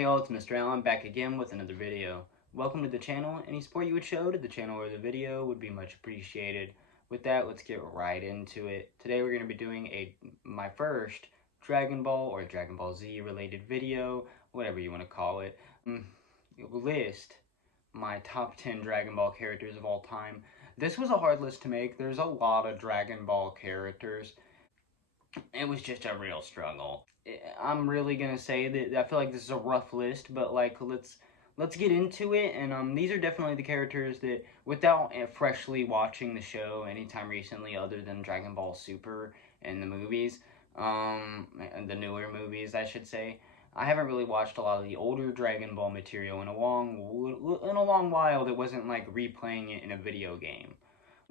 Hey y'all, it's Mr. Allen back again with another video. Welcome to the channel. Any support you would show to the channel or the video would be much appreciated. With that, let's get right into it. Today we're going to be doing my first Dragon Ball or Dragon Ball Z related video, whatever you want to call it. List my top 10 Dragon Ball characters of all time. This was a hard list to make. There's a lot of Dragon Ball characters. It was just a real struggle. I'm really gonna say that I feel like this is a rough list, but like let's get into it. And these are definitely the characters that, without freshly watching the show anytime recently, other than Dragon Ball Super and the movies, and the newer movies, I should say. I haven't really watched a lot of the older Dragon Ball material in a long while that wasn't like replaying it in a video game.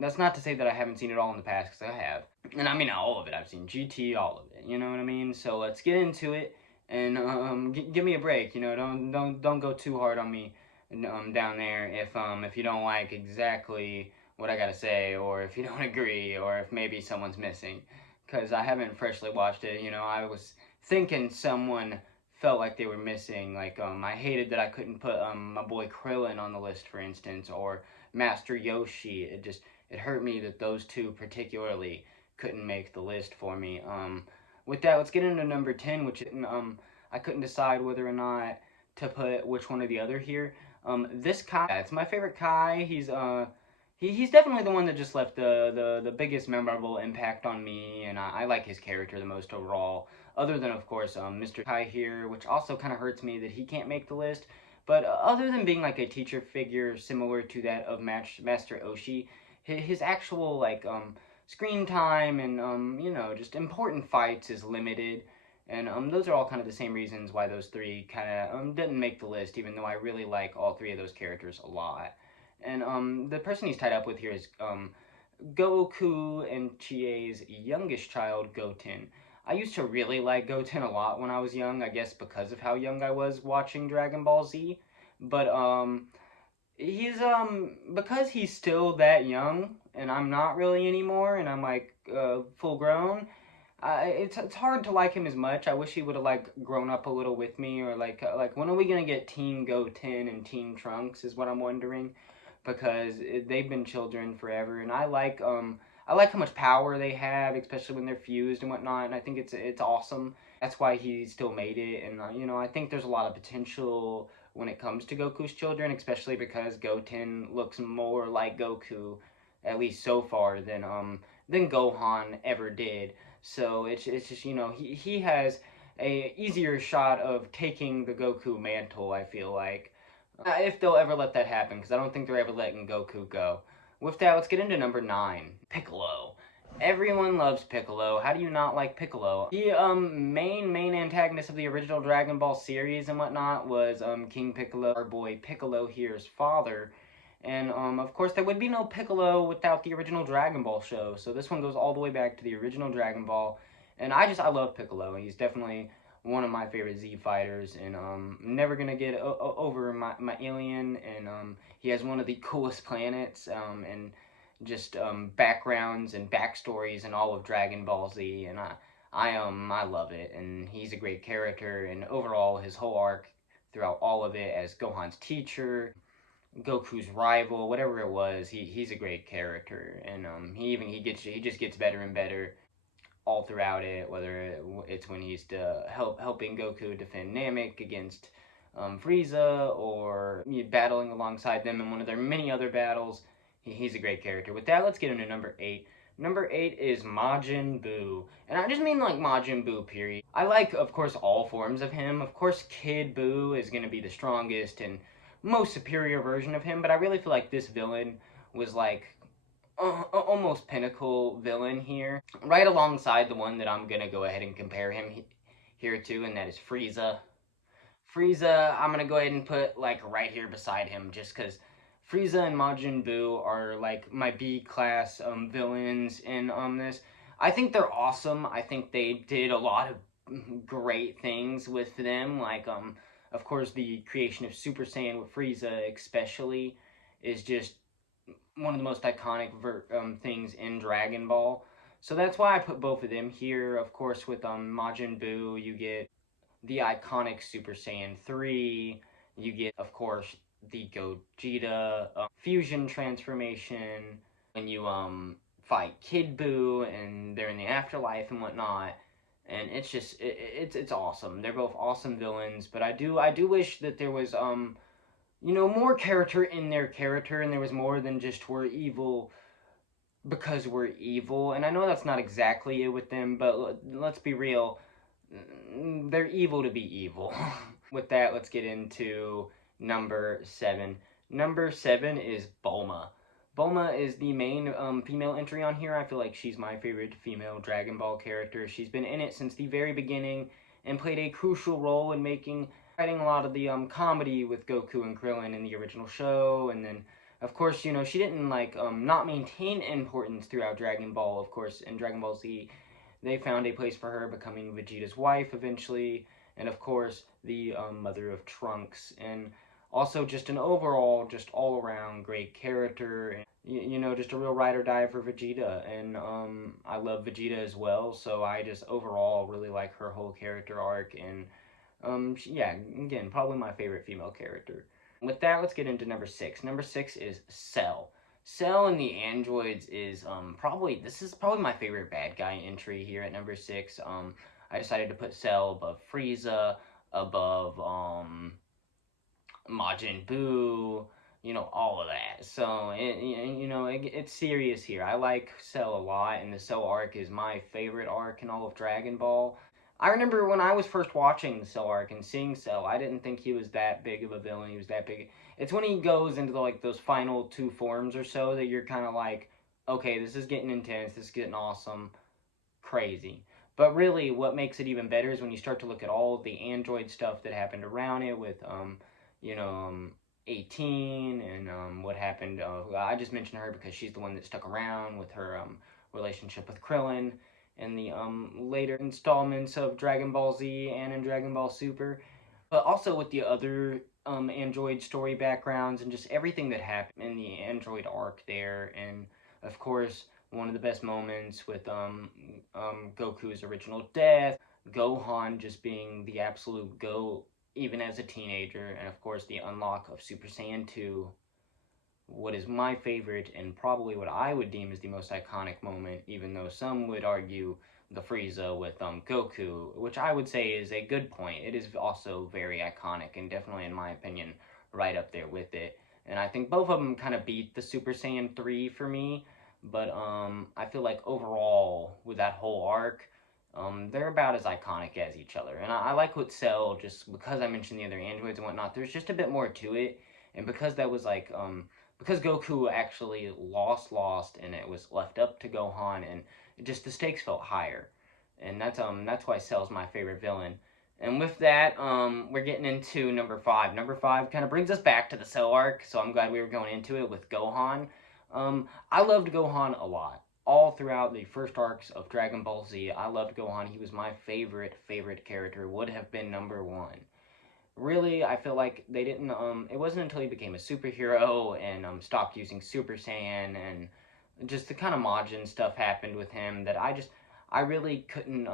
That's not to say that I haven't seen it all in the past, because I have. And I mean, not all of it. I've seen GT, all of it. You know what I mean? So let's get into it, and give me a break. You know, don't go too hard on me down there if you don't like exactly what I gotta say, or if you don't agree, or if maybe someone's missing, because I haven't freshly watched it. You know, I was thinking someone felt like they were missing. Like I hated that I couldn't put my boy Krillin on the list, for instance, or Master Yoshi. It hurt me that those two particularly couldn't make the list for me. With that, let's get into number 10, which I couldn't decide whether or not to put which one or the other here. This Kai, it's my favorite Kai. He's definitely the one that just left the biggest memorable impact on me, and I like his character the most overall. Other than, of course, Mr. Kai here, which also kind of hurts me that he can't make the list. But other than being like a teacher figure similar to that of Master Oshi, his actual like screen time and you know, just important fights is limited, and those are all kind of the same reasons why those three kind of didn't make the list, even though I really like all three of those characters a lot. And the person he's tied up with here is Goku and Chie's youngest child, Goten. I used to really like Goten a lot when I was young, I guess because of how young I was watching Dragon Ball Z. But he's because he's still that young and I'm not really anymore, and I'm like full grown. It's hard to like him as much. I wish he would have like grown up a little with me, or like when are we gonna get Team Goten and Team Trunks is what I'm wondering, because they've been children forever, and I like how much power they have, especially when they're fused and whatnot. And I think it's awesome. That's why he still made it, and you know, I think there's a lot of potential when it comes to Goku's children, especially because Goten looks more like Goku, at least so far, than Gohan ever did. So it's just, you know, he has a easier shot of taking the Goku mantle, I feel like, if they'll ever let that happen, because I don't think they're ever letting Goku go. With that, let's get into number 9, Piccolo. Everyone loves Piccolo. How do you not like Piccolo? The main antagonist of the original Dragon Ball series and whatnot was King Piccolo, our boy Piccolo here's father. And of course there would be no Piccolo without the original Dragon Ball show. So this one goes all the way back to the original Dragon Ball. And I love Piccolo. He's definitely one of my favorite Z fighters, and never gonna get over my alien, and he has one of the coolest planets, and just backgrounds and backstories and all of Dragon Ball Z, and I love it, and he's a great character, and overall his whole arc throughout all of it as Gohan's teacher, Goku's rival, whatever it was, he's a great character, and he just gets better and better all throughout it, whether it's when he's helping Goku defend Namek against Frieza, or battling alongside them in one of their many other battles. He's a great character. With that, let's get into number 8. Number 8 is Majin Buu. And I just mean like Majin Buu, period. I like, of course, all forms of him. Of course, Kid Buu is going to be the strongest and most superior version of him, but I really feel like this villain was like almost pinnacle villain here, right alongside the one that I'm gonna go ahead and compare him here to, and that is Frieza. Frieza, I'm gonna go ahead and put like right here beside him, just because Frieza and Majin Buu are like my B class villains in this. I think they're awesome. I think they did a lot of great things with them, like of course the creation of Super Saiyan with Frieza especially is just one of the most iconic things in Dragon Ball. So that's why I put both of them here. Of course, with Majin Buu, you get the iconic Super Saiyan 3. You get, of course, the Gogeta fusion transformation when you fight Kid Buu and they're in the afterlife and whatnot. And it's just it's awesome. They're both awesome villains, but I do wish that there was more character in their character, and there was more than just we're evil because we're evil. And I know that's not exactly it with them, but let's be real, they're evil to be evil. With that, let's get into number 7. Number 7 is Bulma. Bulma is the main female entry on here. I feel like she's my favorite female Dragon Ball character. She's been in it since the very beginning and played a crucial role in writing a lot of the comedy with Goku and Krillin in the original show. And then, of course, she didn't not maintain importance throughout Dragon Ball. Of course, in Dragon Ball Z, they found a place for her, becoming Vegeta's wife eventually, and of course the mother of Trunks, and also just an overall, just all around great character, and just a real ride or die for Vegeta. And I love Vegeta as well, so I just overall really like her whole character arc, and yeah, again, probably my favorite female character. With that, let's get into number 6. Number 6 is Cell. Cell and the androids is this is probably my favorite bad guy entry here at number 6. I decided to put Cell above Frieza, above Majin Buu, all of that. So it's serious here. I like Cell a lot, and the Cell arc is my favorite arc in all of Dragon Ball. I remember when I was first watching the Cell arc and seeing Cell, I didn't think he was that big of a villain. He was that big. It's when he goes into those final 2 forms or so that you're kind of like, okay, this is getting intense. This is getting awesome, crazy. But really, what makes it even better is when you start to look at all of the android stuff that happened around it with 18 and what happened. I just mentioned her because she's the one that stuck around with her relationship with Krillin in the later installments of Dragon Ball Z and in Dragon Ball Super, but also with the other Android story backgrounds and just everything that happened in the Android arc there. And of course, one of the best moments with Goku's original death, Gohan just being the absolute GOAT even as a teenager, and of course the unlock of Super Saiyan 2, what is my favorite and probably what I would deem as the most iconic moment, even though some would argue the Frieza with Goku, which I would say is a good point. It is also very iconic and definitely, in my opinion, right up there with it. And I think both of them kind of beat the Super Saiyan 3 for me, but I feel like overall, with that whole arc, they're about as iconic as each other. And I like what Cell, just because I mentioned the other androids and whatnot, there's just a bit more to it. And because that was because Goku actually lost, and it was left up to Gohan, and just the stakes felt higher, and that's why Cell's my favorite villain. And with that, we're getting into number 5. Number 5 kind of brings us back to the Cell arc, so I'm glad we were going into it with Gohan. I loved Gohan a lot. All throughout the first arcs of Dragon Ball Z, I loved Gohan. He was my favorite character, would have been number 1. Really, I feel like they didn't, it wasn't until he became a superhero and stopped using Super Saiyan and just the kind of Majin stuff happened with him that I really couldn't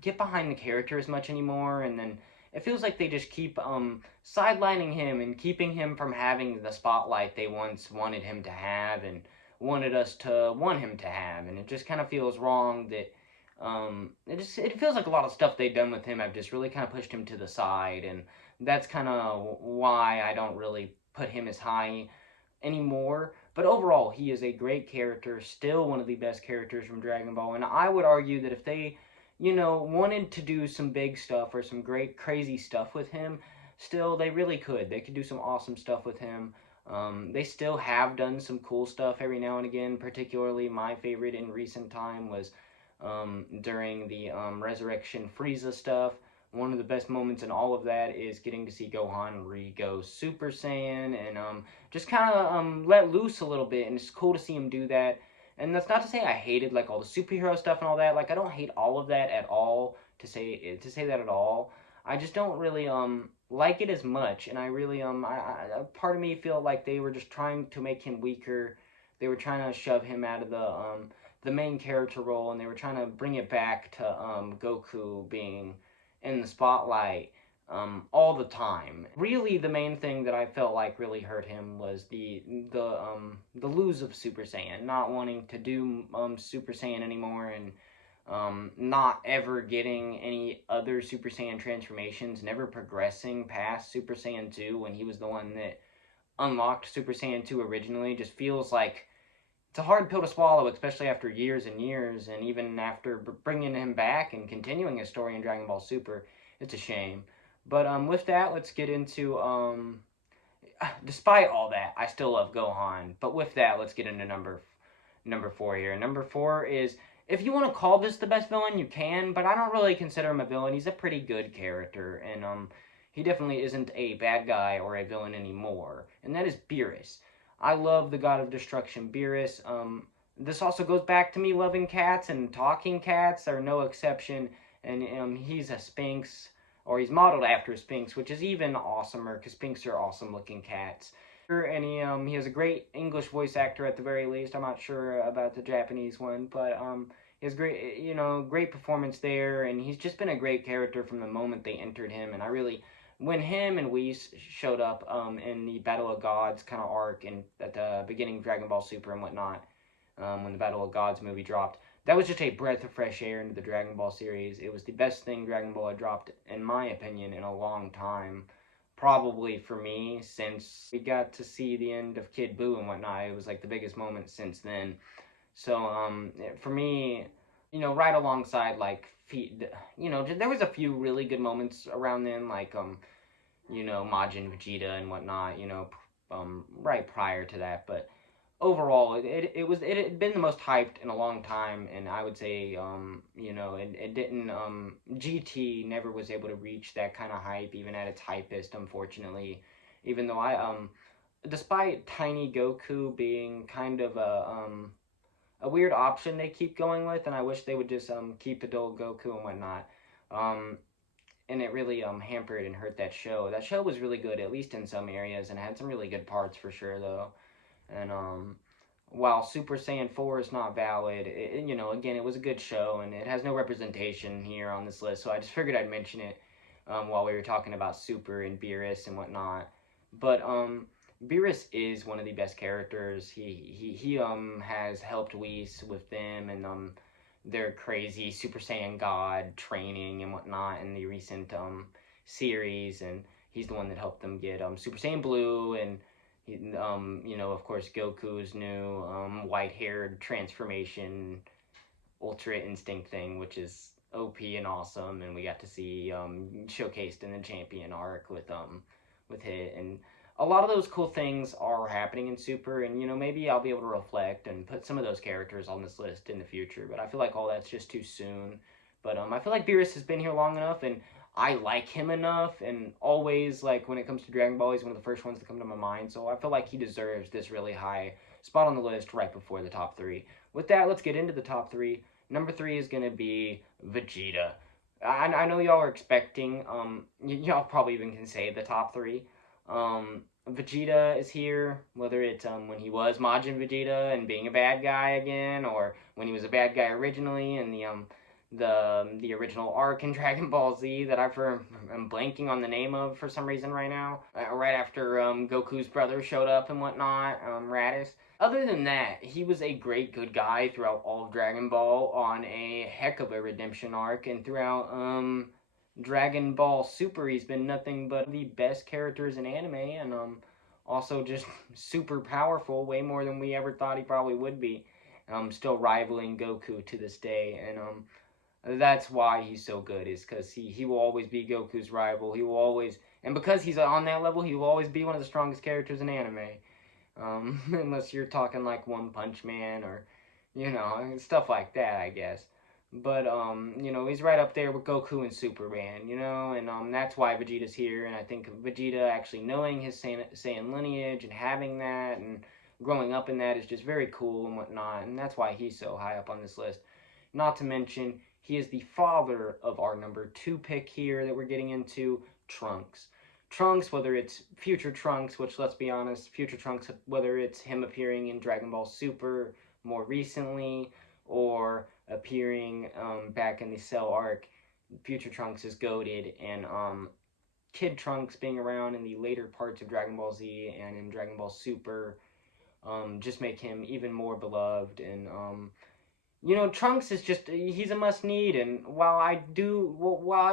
get behind the character as much anymore. And then it feels like they just keep sidelining him and keeping him from having the spotlight they once wanted him to have and wanted us to want him to have. And it just kind of feels wrong that it feels like a lot of stuff they've done with him have just really kind of pushed him to the side, and that's kind of why I don't really put him as high anymore. But overall, he is a great character, still one of the best characters from Dragon Ball, and I would argue that if they, wanted to do some big stuff or some great crazy stuff with him, still they really could. They could do some awesome stuff with him. They still have done some cool stuff every now and again. Particularly, my favorite in recent time was during the Resurrection Frieza stuff. One of the best moments in all of that is getting to see Gohan re-go Super Saiyan and just kind of let loose a little bit, and it's cool to see him do that. And that's not to say I hated all the superhero stuff and all that. I don't hate all of that at all, to say that at all. I just don't really like it as much, and I really part of me feel like they were just trying to make him weaker. They were trying to shove him out of the main character role, and they were trying to bring it back to Goku being in the spotlight all the time. Really, the main thing that I felt like really hurt him was the lose of Super Saiyan, not wanting to do Super Saiyan anymore, and not ever getting any other Super Saiyan transformations, never progressing past Super Saiyan 2 when he was the one that unlocked Super Saiyan 2 originally. Just feels like it's a hard pill to swallow, especially after years and years, and even after bringing him back and continuing his story in Dragon Ball Super. It's a shame. But with that, let's get into despite all that, I still love Gohan. But with that, let's get into number 4 here. Number 4 is, if you want to call this the best villain, you can, but I don't really consider him a villain. He's a pretty good character, and he definitely isn't a bad guy or a villain anymore. And that is Beerus. I love the God of Destruction, Beerus. This also goes back to me loving cats, and talking cats are no exception. And he's a Sphinx, or he's modeled after a Sphinx, which is even awesomer because Sphinx are awesome looking cats. And he has a great English voice actor at the very least. I'm not sure about the Japanese one, but he has great performance there, and he's just been a great character from the moment they entered him. And I really, when him and Whis showed up in the Battle of Gods kind of arc and at the beginning of Dragon Ball Super and whatnot, when the Battle of Gods movie dropped, that was just a breath of fresh air into the Dragon Ball series. It was the best thing Dragon Ball had dropped, in my opinion, in a long time. Probably for me, since we got to see the end of Kid Buu and whatnot. It was like the biggest moment since then. So, for me, right alongside, like, there was a few really good moments around then, like, Majin Vegeta and whatnot, right prior to that. But overall, it had been the most hyped in a long time, and I would say, it didn't, GT never was able to reach that kind of hype, even at its hypest, unfortunately, even though despite Tiny Goku being kind of a weird option they keep going with, and I wish they would just, keep adult Goku and whatnot, and it really, hampered and hurt that show. That show was really good, at least in some areas, and had some really good parts for sure, though. And while Super Saiyan 4 is not valid, again, it was a good show, and it has no representation here on this list, so I just figured I'd mention it while we were talking about Super and Beerus and whatnot. But Beerus is one of the best characters. He has helped Whis with them and their crazy Super Saiyan God training and whatnot in the recent series, and he's the one that helped them get Super Saiyan Blue and of course, Goku's new white-haired transformation Ultra Instinct thing, which is OP and awesome, and we got to see showcased in the Champion arc with it, and a lot of those cool things are happening in Super, and maybe I'll be able to reflect and put some of those characters on this list in the future, but I feel like all that's just too soon. But I feel like Beerus has been here long enough, and I like him enough, and always, like, when it comes to Dragon Ball, he's one of the first ones to come to my mind, so I feel like he deserves this really high spot on the list right before the top 3. With that, let's get into the top 3. Number 3 is going to be Vegeta. I know y'all are expecting, y'all probably even can say the top 3. Vegeta is here, whether it's when he was Majin Vegeta and being a bad guy again, or when he was a bad guy originally in the original arc in Dragon Ball Z that I'm blanking on the name of for some reason right now. Right after Goku's brother showed up and whatnot, Raditz. Other than that, he was a great good guy throughout all of Dragon Ball on a heck of a redemption arc, and throughout Dragon Ball Super, he's been nothing but the best characters in anime, and also just super powerful, way more than we ever thought he probably would be. Still rivaling Goku to this day, and that's why he's so good, is because he will always be Goku's rival. He will always, and because he's on that level, he will always be one of the strongest characters in anime. Unless you're talking like One Punch Man or, stuff like that, I guess. But, he's right up there with Goku and Superman, and that's why Vegeta's here, and I think Vegeta actually knowing his Saiyan lineage and having that and growing up in that is just very cool and whatnot, and that's why he's so high up on this list. Not to mention, he is the father of our number 2 pick here that we're getting into, Trunks. Trunks, whether it's future Trunks, which, let's be honest, future Trunks, whether it's him appearing in Dragon Ball Super more recently, or appearing back in the Cell arc, Future Trunks is goated, and Kid Trunks being around in the later parts of Dragon Ball Z and in Dragon Ball Super just make him even more beloved. And Trunks is just, he's a must need. And while I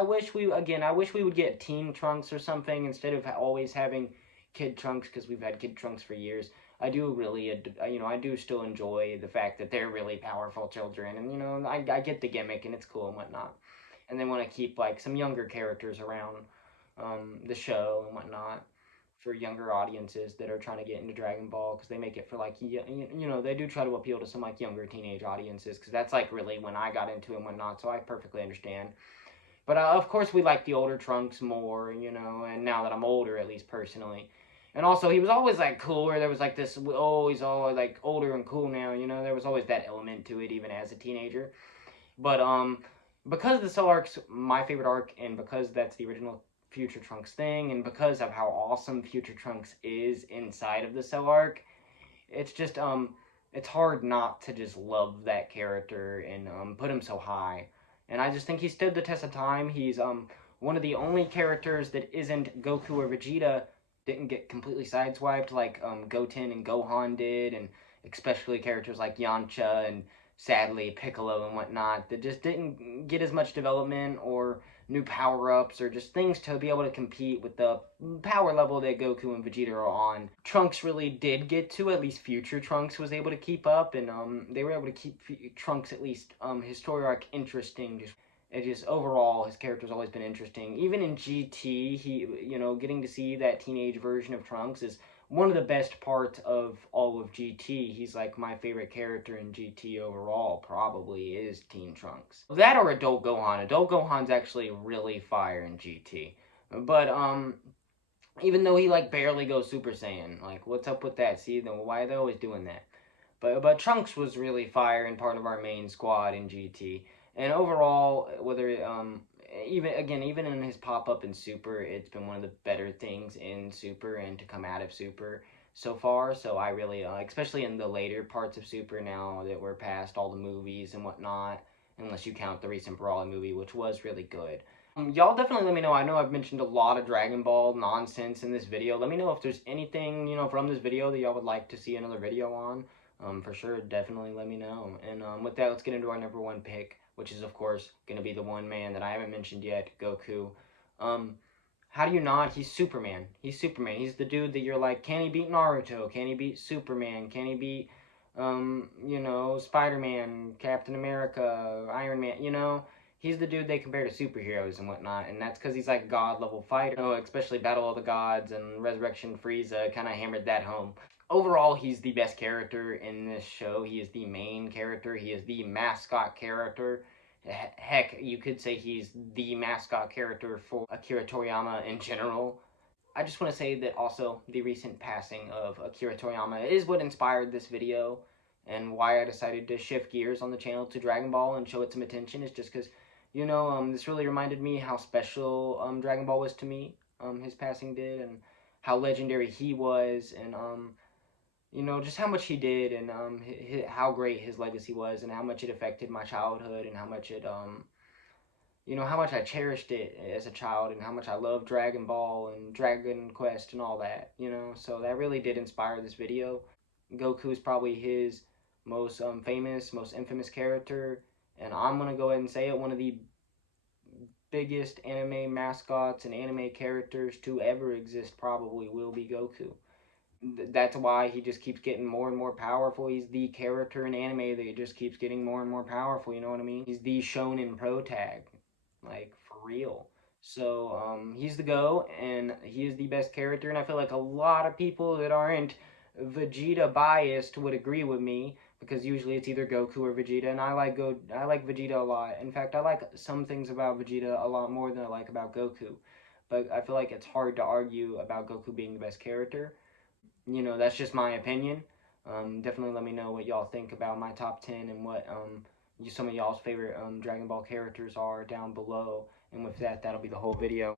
wish I wish we would get Teen Trunks or something instead of always having Kid Trunks, because we've had Kid Trunks for years. I do really, I do still enjoy the fact that they're really powerful children, and I get the gimmick and it's cool and whatnot. And they want to keep like some younger characters around the show and whatnot for younger audiences that are trying to get into Dragon Ball, because they make it for like they do try to appeal to some like younger teenage audiences, because that's like really when I got into it and whatnot. So I perfectly understand. But of course we like the older Trunks more, and now that I'm older, at least personally. And also, he was always like cooler. There was like this, oh, he's all like older and cool now. There was always that element to it, even as a teenager. But because the Cell arc's my favorite arc, and because that's the original Future Trunks thing, and because of how awesome Future Trunks is inside of the Cell arc, it's just it's hard not to just love that character and put him so high. And I just think he stood the test of time. He's one of the only characters that isn't Goku or Vegeta, didn't get completely sideswiped like Goten and Gohan did, and especially characters like Yamcha and sadly Piccolo and whatnot, that just didn't get as much development or new power-ups or just things to be able to compete with the power level that Goku and Vegeta are on. Trunks really did get to, at least Future Trunks was able to keep up, and they were able to keep Trunks, at least his story arc, interesting. Just overall, his character's always been interesting. Even in GT, getting to see that teenage version of Trunks is one of the best parts of all of GT. He's like my favorite character in GT overall, probably, is Teen Trunks. That or Adult Gohan. Adult Gohan's actually really fire in GT. But, even though he like barely goes Super Saiyan, like what's up with that? See, then why are they always doing that? But Trunks was really fire and part of our main squad in GT. And overall, whether even in his pop up in Super, it's been one of the better things in Super and to come out of Super so far. So I really, especially in the later parts of Super, now that we're past all the movies and whatnot, unless you count the recent Brawley movie, which was really good. Y'all definitely let me know. I know I've mentioned a lot of Dragon Ball nonsense in this video. Let me know if there's anything, from this video that y'all would like to see another video on. For sure, definitely let me know. And with that, let's get into our number one pick, which is, of course, going to be the one man that I haven't mentioned yet, Goku. How do you not? He's Superman. He's Superman. He's the dude that you're like, can he beat Naruto? Can he beat Superman? Can he beat, Spider-Man, Captain America, Iron Man, He's the dude they compare to superheroes and whatnot, and that's because he's like god-level fighter. Especially Battle of the Gods and Resurrection Frieza kind of hammered that home. Overall, he's the best character in this show. He is the main character. He is the mascot character. Heck, you could say he's the mascot character for Akira Toriyama in general. I just want to say that also the recent passing of Akira Toriyama is what inspired this video, and why I decided to shift gears on the channel to Dragon Ball and show it some attention is just because, this really reminded me how special Dragon Ball was to me, his passing did, and how legendary he was, and just how much he did, and how great his legacy was, and how much it affected my childhood, and how much it, how much I cherished it as a child, and how much I loved Dragon Ball and Dragon Quest and all that, So that really did inspire this video. Goku is probably his most famous, most infamous character, and I'm going to go ahead and say it, one of the biggest anime mascots and anime characters to ever exist probably will be Goku. That's why he just keeps getting more and more powerful. He's the character in anime that just keeps getting more and more powerful, you know what I mean? He's the shonen pro tag, like, for real. So, he's the GO, and he is the best character, and I feel like a lot of people that aren't Vegeta biased would agree with me, because usually it's either Goku or Vegeta, and I like Vegeta a lot. In fact, I like some things about Vegeta a lot more than I like about Goku. But I feel like it's hard to argue about Goku being the best character. That's just my opinion. Definitely let me know what y'all think about my top 10 and what some of y'all's favorite Dragon Ball characters are down below. And with that, that'll be the whole video.